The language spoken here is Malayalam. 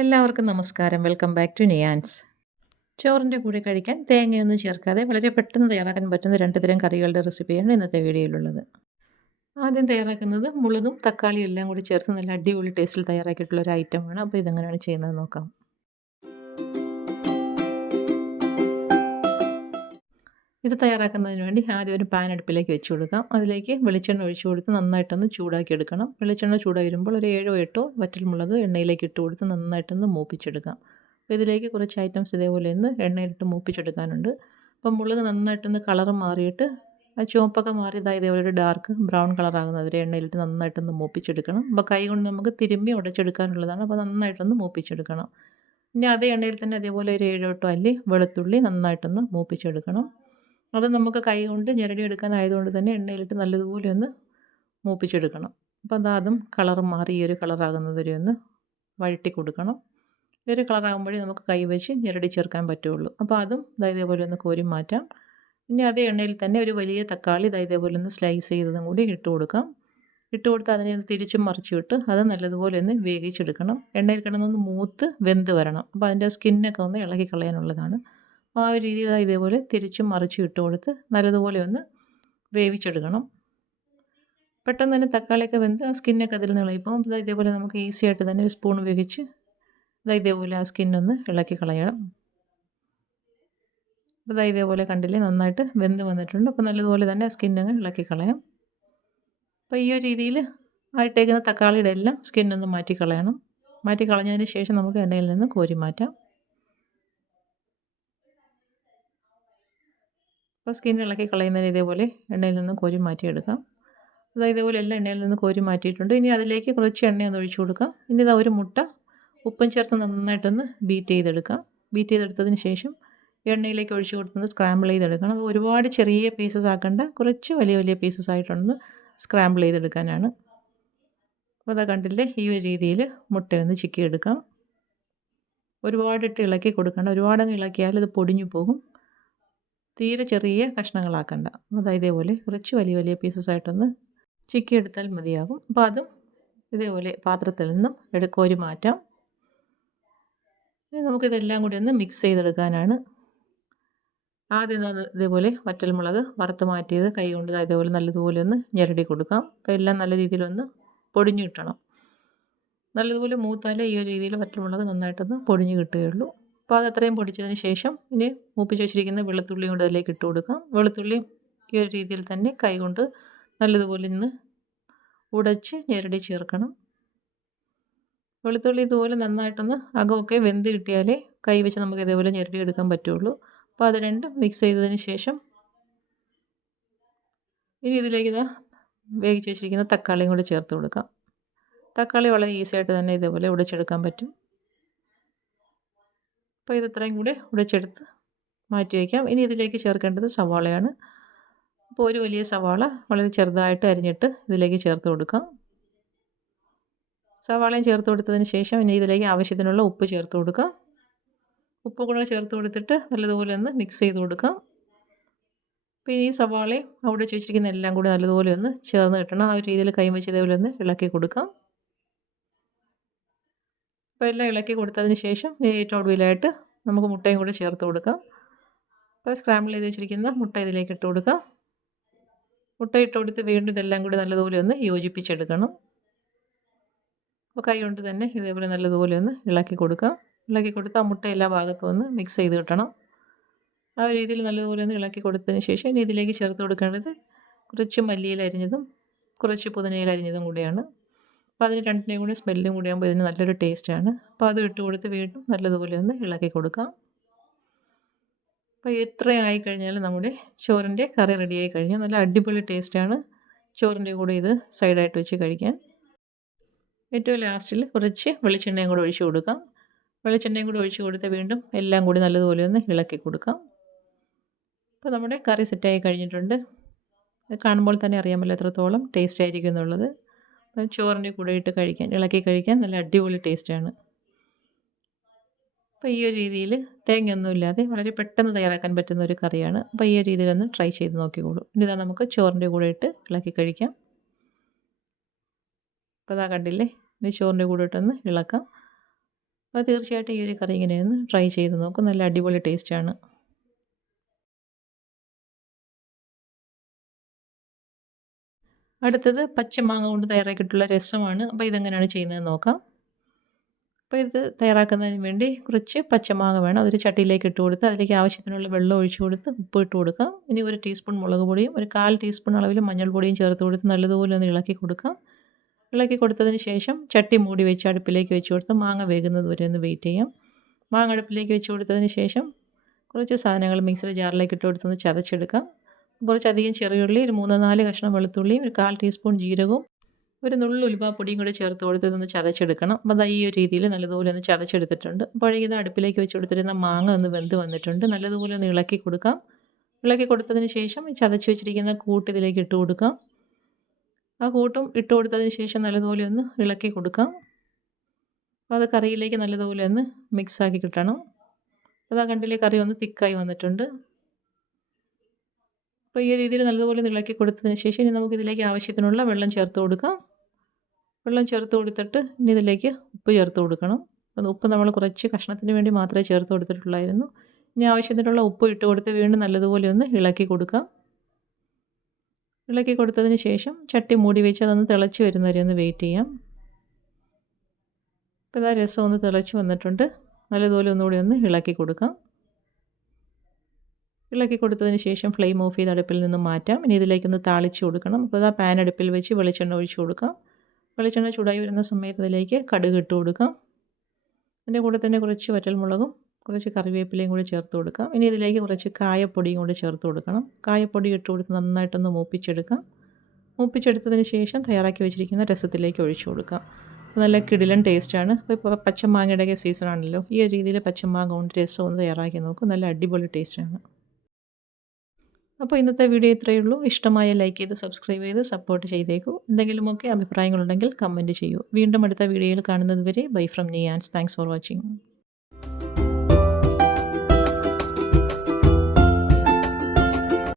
എല്ലാവർക്കും നമസ്കാരം. Welcome back to Niyans. ചോറിൻ്റെ കൂടെ കഴിക്കാൻ തേങ്ങയൊന്നും ചേർക്കാതെ വളരെ പെട്ടെന്ന് തയ്യാറാക്കാൻ പറ്റുന്ന 2 തരം കറികളുടെ റെസിപ്പിയാണ് ഇന്നത്തെ വീഡിയോയിലുള്ളത്. ആദ്യം തയ്യാറാക്കുന്നത് മുളകും തക്കാളിയും എല്ലാം കൂടി ചേർത്ത് നല്ല അടിപൊളി ടേസ്റ്റിൽ തയ്യാറാക്കിയിട്ടുള്ള ഒരു ഐറ്റമാണ്. അപ്പോൾ ഇതെങ്ങനെയാണ് ചെയ്യുന്നത് നോക്കാം. ഇത് തയ്യാറാക്കുന്നതിന് വേണ്ടി ആദ്യം ഒരു പാൻ അടുപ്പിലേക്ക് വെച്ച് കൊടുക്കാം. അതിലേക്ക് വെളിച്ചെണ്ണ ഒഴിച്ചു കൊടുത്ത് നന്നായിട്ടൊന്ന് ചൂടാക്കി എടുക്കണം. വെളിച്ചെണ്ണ ചൂടായി വരുമ്പോൾ ഒരു 7 8 വറ്റൽമുളക് എണ്ണയിലേക്ക് ഇട്ട് കൊടുത്ത് നന്നായിട്ടൊന്ന് മൂപ്പിച്ചെടുക്കാം. അപ്പോൾ ഇതിലേക്ക് കുറച്ച് ഐറ്റംസ് ഇതേപോലെ ഒന്ന് എണ്ണയിലിട്ട് മൂപ്പിച്ചെടുക്കാനുണ്ട്. അപ്പം മുളക് നന്നായിട്ടൊന്ന് കളറ് മാറിയിട്ട് ആ ചുവപ്പൊക്കെ മാറി ഇതേപോലെ ഒരു ഡാർക്ക് ബ്രൗൺ കളറാകുന്നത് വരെ എണ്ണയിലിട്ട് നന്നായിട്ടൊന്ന് മൂപ്പിച്ചെടുക്കണം. അപ്പോൾ കൈ കൊണ്ട് നമുക്ക് തിരുമ്മി ഉടച്ചെടുക്കാനുള്ളതാണ്. അപ്പോൾ നന്നായിട്ടൊന്ന് മൂപ്പിച്ചെടുക്കണം. ഇനി അതേ എണ്ണയിൽ തന്നെ അതേപോലെ ഒരു 7 8 അല്ലി വെളുത്തുള്ളി നന്നായിട്ടൊന്ന് മൂപ്പിച്ചെടുക്കണം. അത് നമുക്ക് കൈ കൊണ്ട് ഞെരടിയെടുക്കാനായതുകൊണ്ട് തന്നെ എണ്ണയിലിട്ട് നല്ലതുപോലെ ഒന്ന് മൂപ്പിച്ചെടുക്കണം. അപ്പോൾ അതും കളർ മാറി ഈ ഒരു കളറാകുന്നത് വരെ ഒന്ന് വഴറ്റി കൊടുക്കണം. ഈ ഒരു കളറാകുമ്പോഴേ നമുക്ക് കൈ വെച്ച് ഞെരടി ചേർക്കാൻ പറ്റുള്ളൂ. അപ്പോൾ അതും ഇതേപോലെ ഒന്ന് കോരി മാറ്റാം. ഇനി അതേ എണ്ണയിൽ തന്നെ ഒരു വലിയ തക്കാളി ഇതേപോലെ ഒന്ന് സ്ലൈസ് ചെയ്തതും കൂടി ഇട്ട് കൊടുക്കാം. ഇട്ട് കൊടുത്ത് അതിനെ ഒന്ന് തിരിച്ചും മറിച്ചും ഇട്ട് അത് നല്ലതുപോലെ ഒന്ന് വേവിച്ചെടുക്കണം. എണ്ണയിൽ കിടന്നൊന്ന് മൂത്ത് വെന്ത് വരണം. അപ്പോൾ അതിൻ്റെ സ്കിന്നൊക്കെ ഒന്ന് ഇളക്കി കളയാനുള്ളതാണ്. ആ ഒരു രീതിയിൽ ഇതേപോലെ തിരിച്ചും മറിച്ചും ഇട്ട് കൊടുത്ത് നല്ലതുപോലെ ഒന്ന് വേവിച്ചെടുക്കണം. പെട്ടെന്ന് തന്നെ തക്കാളിയൊക്കെ വെന്ത് ആ സ്കിന്നൊക്കെ അതിൽ നിന്ന് ഇളകിപ്പോൾ ഇതേപോലെ നമുക്ക് ഈസി ആയിട്ട് തന്നെ ഒരു സ്പൂൺ ഉപയോഗിച്ച് ഇതേപോലെ ആ സ്കിന്നൊന്ന് ഇളക്കി കളയണം. അപ്പോൾ ഇതേപോലെ കണ്ടില്ലേ നന്നായിട്ട് വെന്ത് വന്നിട്ടുണ്ട്. അപ്പോൾ നല്ലതുപോലെ തന്നെ ആ സ്കിന്നങ്ങ് ഇളക്കി കളയാം. അപ്പോൾ ഈ ഒരു രീതിയിൽ ആയിട്ടേക്കുന്ന തക്കാളിയുടെ എല്ലാം സ്കിന്നൊന്ന് മാറ്റി കളയണം. മാറ്റി കളഞ്ഞതിന് ശേഷം നമുക്ക് എണ്ണയിൽ നിന്ന് കോരി മാറ്റാം. അപ്പോൾ സ്കിൻ ഇളക്കി കളയുന്നതിന് ഇതേപോലെ എണ്ണയിൽ നിന്ന് കോരി മാറ്റിയെടുക്കാം. ഇതേപോലെ എല്ലാം എണ്ണയിൽ നിന്ന് കോരി മാറ്റിയിട്ടുണ്ട്. ഇനി അതിലേക്ക് കുറച്ച് എണ്ണയൊന്ന് ഒഴിച്ചു കൊടുക്കാം. ഇനി ഒരു മുട്ട ഉപ്പും ചേർത്ത് നന്നായിട്ടൊന്ന് ബീറ്റ് ചെയ്തെടുക്കാം. ബീറ്റ് ചെയ്തെടുത്തതിന് ശേഷം എണ്ണയിലേക്ക് ഒഴിച്ചു കൊടുത്തൊന്ന് സ്ക്രാമ്പിൾ ചെയ്തെടുക്കണം. ഒരുപാട് ചെറിയ പീസസ് ആക്കേണ്ട, കുറച്ച് വലിയ വലിയ പീസസ് ആയിട്ടൊന്ന് സ്ക്രാമ്പിൾ ചെയ്തെടുക്കാനാണ്. അപ്പോൾ കണ്ടില്ലേ ഈ ഒരു രീതിയിൽ മുട്ടയൊന്ന് ചിക്കിയെടുക്കാം. ഒരുപാടിട്ട് ഇളക്കി കൊടുക്കേണ്ട, ഒരുപാടങ്ങ് ഇളക്കിയാൽ ഇത് പൊടിഞ്ഞു പോകും. തീരെ ചെറിയ കഷ്ണങ്ങളാക്കണ്ട. ഇതേപോലെ കുറച്ച് വലിയ വലിയ പീസസ് ആയിട്ടൊന്ന് ചിക്കിയെടുത്താൽ മതിയാകും. അപ്പോൾ അതും ഇതേപോലെ പാത്രത്തിൽ നിന്നും കോരി മാറ്റാം. ഇനി നമുക്കിതെല്ലാം കൂടി ഒന്ന് മിക്സ് ചെയ്തെടുക്കാനാണ്. ആദ്യം ഇതേപോലെ വറ്റൽമുളക് വറുത്ത് മാറ്റിയത് കൈ കൊണ്ട് ഇതേപോലെ നല്ലതുപോലെ ഒന്ന് ഞെരടി കൊടുക്കാം. അപ്പോൾ എല്ലാം നല്ല രീതിയിലൊന്ന് പൊടിഞ്ഞു കിട്ടണം. നല്ലതുപോലെ മൂത്താലേ ഈ ഒരു രീതിയിൽ വറ്റൽമുളക് നന്നായിട്ടൊന്ന് പൊടിഞ്ഞ് കിട്ടുകയുള്ളൂ. അപ്പോൾ അത് അത്രയും പൊടിച്ചതിന് ശേഷം ഇനി മൂപ്പിച്ച് വെച്ചിരിക്കുന്ന വെളുത്തുള്ളി കൊണ്ട് അതിലേക്ക് ഇട്ട് കൊടുക്കാം. വെളുത്തുള്ളി ഈ ഒരു രീതിയിൽ തന്നെ കൈ കൊണ്ട് നല്ലതുപോലെ ഒന്ന് ഉടച്ച് ഞെരടി ചേർക്കണം. വെളുത്തുള്ളി ഇതുപോലെ നന്നായിട്ടൊന്ന് അകമൊക്കെ വെന്ത് കിട്ടിയാലേ കൈ വെച്ച് നമുക്ക് ഇതേപോലെ ഞെരടി എടുക്കാൻ പറ്റുള്ളൂ. അപ്പോൾ അത് രണ്ടും മിക്സ് ചെയ്തതിന് ശേഷം ഇനി ഇതിലേക്ക് വേവിച്ച് വെച്ചിരിക്കുന്ന തക്കാളിയും കൂടി ചേർത്ത് കൊടുക്കാം. തക്കാളി വളരെ ഈസി ആയിട്ട് തന്നെ ഇതേപോലെ ഉടച്ചെടുക്കാൻ പറ്റും. അപ്പോൾ ഇത്രയും കൂടി ഉടച്ചെടുത്ത് മാറ്റി വയ്ക്കാം. ഇനി ഇതിലേക്ക് ചേർക്കേണ്ടത് സവാളയാണ്. അപ്പോൾ ഒരു വലിയ സവാള വളരെ ചെറുതായിട്ട് അരിഞ്ഞിട്ട് ഇതിലേക്ക് ചേർത്ത് കൊടുക്കാം. സവാളയും ചേർത്ത് കൊടുത്തതിന് ശേഷം ഇനി ഇതിലേക്ക് ആവശ്യത്തിനുള്ള ഉപ്പ് ചേർത്ത് കൊടുക്കാം. ഉപ്പ് കൂടെ ചേർത്ത് കൊടുത്തിട്ട് നല്ലതുപോലെ ഒന്ന് മിക്സ് ചെയ്ത് കൊടുക്കാം. അപ്പോൾ ഈ സവാളയും അവിടെ വെച്ചിരിക്കുന്ന എല്ലാം കൂടി നല്ലതുപോലെ ഒന്ന് ചേർന്ന് കിട്ടണം. ആ ഒരു രീതിയിൽ കൈ വെച്ച് ഇതേപോലെ ഒന്ന് ഇളക്കി കൊടുക്കാം. അപ്പോൾ എല്ലാം ഇളക്കി കൊടുത്തതിന് ശേഷം ഏറ്റവും ഒടുവിലായിട്ട് നമുക്ക് മുട്ടയും കൂടി ചേർത്ത് കൊടുക്കാം. അപ്പോൾ സ്ക്രാമ്പിൾ ചെയ്ത് വെച്ചിരിക്കുന്ന മുട്ട ഇതിലേക്ക് ഇട്ട് കൊടുക്കാം. മുട്ട ഇട്ട് കൊടുത്ത് വീണ്ടും ഇതെല്ലാം കൂടി നല്ലതുപോലെ ഒന്ന് യോജിപ്പിച്ചെടുക്കണം. അപ്പോൾ കൈ കൊണ്ട് തന്നെ ഇതേപോലെ നല്ലതുപോലെ ഒന്ന് ഇളക്കി കൊടുക്കാം. ഇളക്കി കൊടുത്ത് ആ മുട്ട എല്ലാ ഭാഗത്തും ഒന്ന് മിക്സ് ചെയ്ത് കിട്ടണം. ആ ഒരു രീതിയിൽ നല്ലതുപോലെ ഒന്ന് ഇളക്കി കൊടുത്തതിന് ശേഷം ഇനി ഇതിലേക്ക് ചേർത്ത് കൊടുക്കേണ്ടത് കുറച്ച് മല്ലിയില അരിഞ്ഞതും കുറച്ച് പുതിനയില അരിഞ്ഞതും കൂടിയാണ്. അപ്പോൾ അതിന് രണ്ടിനെയും കൂടി സ്മെല്ലും കൂടി ആകുമ്പോൾ ഇതിന് നല്ലൊരു ടേസ്റ്റാണ്. അപ്പോൾ അത് ഇട്ട് കൊടുത്ത് വീണ്ടും നല്ലതുപോലെ ഒന്ന് ഇളക്കി കൊടുക്കാം. അപ്പോൾ ഇത്രയായി കഴിഞ്ഞാൽ നമ്മുടെ ചോറിൻ്റെ കറി റെഡിയായി കഴിഞ്ഞു. നല്ല അടിപൊളി ടേസ്റ്റാണ് ചോറിൻ്റെ കൂടെ ഇത് സൈഡായിട്ട് വെച്ച് കഴിക്കാൻ. ഏറ്റവും ലാസ്റ്റിൽ കുറച്ച് വെളിച്ചെണ്ണയും കൂടി ഒഴിച്ച് കൊടുക്കാം. വെളിച്ചെണ്ണയും കൂടി ഒഴിച്ച് കൊടുത്ത് വീണ്ടും എല്ലാം കൂടി നല്ലതുപോലെ ഒന്ന് ഇളക്കി കൊടുക്കാം. അപ്പോൾ നമ്മുടെ കറി സെറ്റായി കഴിഞ്ഞിട്ടുണ്ട്. ഇത് കാണുമ്പോൾ തന്നെ അറിയാമല്ലോ എത്രത്തോളം ടേസ്റ്റ് ആയിരിക്കും എന്നുള്ളത്. അപ്പോൾ ചോറിൻ്റെ കൂടെ ഇട്ട് കഴിക്കാൻ, ഇളക്കി കഴിക്കാൻ നല്ല അടിപൊളി ടേസ്റ്റാണ്. അപ്പോൾ ഈ ഒരു രീതിയിൽ തേങ്ങയൊന്നുമില്ലാതെ വളരെ പെട്ടെന്ന് തയ്യാറാക്കാൻ പറ്റുന്ന ഒരു കറിയാണ്. അപ്പോൾ ഈ ഒരു രീതിയിലൊന്ന് ട്രൈ ചെയ്ത് നോക്കിക്കോളൂ. ഇനി നമുക്ക് ചോറിൻ്റെ കൂടെ ഇട്ട് ഇളക്കി കഴിക്കാം. അപ്പോൾ കണ്ടില്ലേ, ഇനി ചോറിൻ്റെ കൂടെ ഇട്ടൊന്ന് ഇളക്കാം. അപ്പോൾ തീർച്ചയായിട്ടും ഈ ഒരു കറി ഇങ്ങനെയൊന്ന് ട്രൈ ചെയ്ത് നോക്കും. നല്ല അടിപൊളി ടേസ്റ്റാണ്. അടുത്തത് പച്ചമാങ്ങ കൊണ്ട് തയ്യാറാക്കിയിട്ടുള്ള രസമാണ്. അപ്പോൾ ഇതെങ്ങനെയാണ് ചെയ്യുന്നതെന്ന് നോക്കാം. അപ്പോൾ ഇത് തയ്യാറാക്കുന്നതിന് വേണ്ടി കുറച്ച് പച്ചമാങ്ങ വേണം. അതൊരു ചട്ടിയിലേക്ക് ഇട്ട് കൊടുത്ത് അതിലേക്ക് ആവശ്യത്തിനുള്ള വെള്ളം ഒഴിച്ച് കൊടുത്ത് ഉപ്പ് ഇട്ട് കൊടുക്കാം. ഇനി 1 ടീസ്പൂൺ മുളക് പൊടിയും 1/4 ടീസ്പൂൺ അളവിൽ മഞ്ഞൾപ്പൊടിയും ചേർത്ത് കൊടുത്ത് നല്ലതുപോലെ ഒന്ന് ഇളക്കി കൊടുക്കാം. ഇളക്കി കൊടുത്തതിന് ശേഷം ചട്ടി മൂടി വെച്ച് അടുപ്പിലേക്ക് വെച്ച് കൊടുത്ത് മാങ്ങ വേകുന്നത് വരെ ഒന്ന് വെയിറ്റ് ചെയ്യാം. മാങ്ങ അടുപ്പിലേക്ക് വെച്ച് കൊടുത്തതിന് ശേഷം കുറച്ച് സാധനങ്ങൾ മിക്സിയുടെ ജാറിലേക്ക് ഇട്ട് കൊടുത്തൊന്ന് ചതച്ചെടുക്കാം. കുറച്ചധികം ചെറിയുള്ളി, ഒരു 3-4 കഷ്ണം വെളുത്തുള്ളിയും, 1/4 ടീസ്പൂൺ ജീരകവും, ഒരു നുള്ള് ഉലുവാപ്പൊടിയും കൂടി ചേർത്ത് കൊടുത്ത് ഇതൊന്ന് ചതച്ചെടുക്കണം. അപ്പോൾ ദാ ഈ ഒരു രീതിയിൽ നല്ലതുപോലെ ഒന്ന് ചതച്ചെടുത്തിട്ടുണ്ട്. അപ്പോഴേക്കും ഇത് അടുപ്പിലേക്ക് വെച്ച് കൊടുത്തിരുന്ന മാങ്ങ ഒന്ന് വെന്ത് വന്നിട്ടുണ്ട്. നല്ലതുപോലെ ഒന്ന് ഇളക്കി കൊടുക്കാം. ഇളക്കി കൊടുത്തതിന് ശേഷം ഈ ചതച്ച് വെച്ചിരിക്കുന്ന കൂട്ട് ഇതിലേക്ക് ഇട്ട് കൊടുക്കാം. ആ കൂട്ടും ഇട്ട് കൊടുത്തതിന് ശേഷം നല്ലതുപോലെ ഒന്ന് ഇളക്കി കൊടുക്കാം. അപ്പോൾ അത് കറിയിലേക്ക് നല്ലതുപോലെ ഒന്ന് മിക്സാക്കി കിട്ടണം. അതാ കണ്ടില്ലേ, കറി ഒന്ന് തിക്കായി വന്നിട്ടുണ്ട്. അപ്പോൾ ഈ രീതിയിൽ നല്ലതുപോലെ ഒന്ന് ഇളക്കി കൊടുത്തതിന് ശേഷം ഇനി നമുക്കിതിലേക്ക് ആവശ്യത്തിനുള്ള വെള്ളം ചേർത്ത് കൊടുക്കാം. വെള്ളം ചേർത്ത് കൊടുത്തിട്ട് ഇനി ഇതിലേക്ക് ഉപ്പ് ചേർത്ത് കൊടുക്കണം. അത് ഉപ്പ് നമ്മൾ കുറച്ച് കഷ്ണത്തിന് വേണ്ടി മാത്രമേ ചേർത്ത് കൊടുത്തിട്ടുള്ളായിരുന്നു. ഇനി ആവശ്യത്തിനുള്ള ഉപ്പ് ഇട്ട് കൊടുത്ത് വീണ്ടും നല്ലതുപോലെ ഒന്ന് ഇളക്കി കൊടുക്കാം. ഇളക്കി കൊടുത്തതിന് ശേഷം ചട്ടി മൂടി വെച്ച് അതൊന്ന് തിളച്ച് വരുന്നവരെ ഒന്ന് വെയിറ്റ് ചെയ്യാം. ഇപ്പോൾ ഇതാ രസം ഒന്ന് തിളച്ച് വന്നിട്ടുണ്ട്. നല്ലതുപോലെ ഒന്നുകൂടി ഒന്ന് ഇളക്കി കൊടുക്കാം. ഇളക്കി കൊടുത്തതിന് ശേഷം ഫ്ലെയിം ഓഫ് ചെയ്ത് അടുപ്പിൽ നിന്ന് മാറ്റാം. ഇനി ഇതിലേക്കൊന്ന് താളിച്ച് കൊടുക്കണം. അപ്പോൾ ഇതാ പാൻ അടുപ്പിൽ വെച്ച് വെളിച്ചെണ്ണ ഒഴിച്ച് കൊടുക്കാം. വെളിച്ചെണ്ണ ചൂടായി വരുന്ന സമയത്ത് അതിലേക്ക് കടുക് ഇട്ട് കൊടുക്കാം. അതിൻ്റെ കൂടെ തന്നെ കുറച്ച് വറ്റൽമുളകും കുറച്ച് കറിവേപ്പിലയും കൂടി ചേർത്ത് കൊടുക്കാം. ഇനി ഇതിലേക്ക് കുറച്ച് കായപ്പൊടിയും കൂടി ചേർത്ത് കൊടുക്കണം. കായപ്പൊടി ഇട്ട് കൊടുത്ത് നന്നായിട്ടൊന്ന് മൂപ്പിച്ചെടുക്കാം. മൂപ്പിച്ചെടുത്തതിന് ശേഷം തയ്യാറാക്കി വെച്ചിരിക്കുന്ന രസത്തിലേക്ക് ഒഴിച്ചു കൊടുക്കാം. നല്ല കിടിലൻ ടേസ്റ്റാണ്. ഇപ്പോൾ പച്ചമാങ്ങയുടെയൊക്കെ സീസണാണല്ലോ. ഈ ഒരു രീതിയിൽ പച്ചമാങ്ങ കൊണ്ട് രസം ഒന്ന് തയ്യാറാക്കി നോക്കും. നല്ല അടിപൊളി ടേസ്റ്റാണ്. അപ്പോൾ ഇന്നത്തെ വീഡിയോ ഇത്രയേ ഉള്ളൂ. ഇഷ്ടമായ ലൈക്ക് ചെയ്ത് സബ്സ്ക്രൈബ് ചെയ്ത് സപ്പോർട്ട് ചെയ്തേക്കൂ. എന്തെങ്കിലുമൊക്കെ അഭിപ്രായങ്ങളുണ്ടെങ്കിൽ കമൻറ്റ് ചെയ്യൂ. വീണ്ടും അടുത്ത വീഡിയോയിൽ കാണുന്നത് വരെ bye from Niyans. Thanks for watching.